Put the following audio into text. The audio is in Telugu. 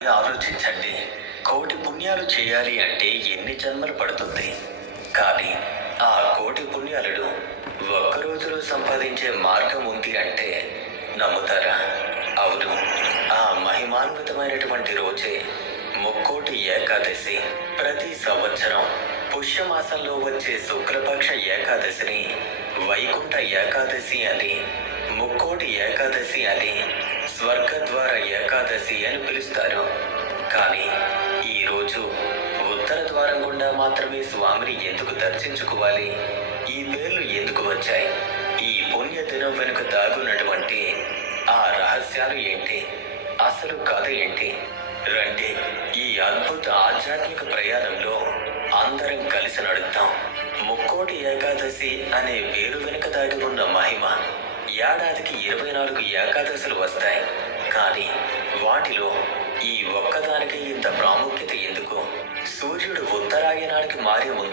ఆలోచించండి. కోటి పుణ్యాలు చేయాలి అంటే ఎన్ని జన్మలు పడుతుంది? కానీ ఆ కోటి పుణ్యాలను ఒక్క రోజులో సంపాదించే మార్గం ఉంది అంటే నమ్ముతారా? అవును, ఆ మహిమాన్వితమైనటువంటి రోజే ముక్కోటి ఏకాదశి. ప్రతి సంవత్సరం పుష్యమాసంలో వచ్చే శుక్లపక్ష ఏకాదశిని వైకుంఠ ఏకాదశి అని, ముక్కోటి ఏకాదశి అని, స్వర్గద్వార ఏకాదశి అని పిలుస్తారు. కానీ ఈరోజు ఉత్తర ద్వారం గుండా మాత్రమే స్వామిని ఎందుకు దర్శించుకోవాలి? ఈ పేర్లు ఎందుకు వచ్చాయి? ఈ పుణ్య దినం వెనుక దాగున్నటువంటి ఆ రహస్యాలు ఏంటి? అసలు కథ ఏంటి? రండి, ఈ అద్భుత ఆధ్యాత్మిక ప్రయాణంలో అందరం కలిసి నడుద్దాం. ముక్కోటి ఏకాదశి అనే పేరు వెనుక దాగి ఉన్న మహిమ. ఏడాదికి 24 ఏకాదశులు వస్తాయి. కానీ వాటిలో ఈ ఒక్కదానికి ఇంత ప్రాముఖ్యత ఎందుకు? సూర్యుడు ఉత్తరాయణానికి మారే ముందు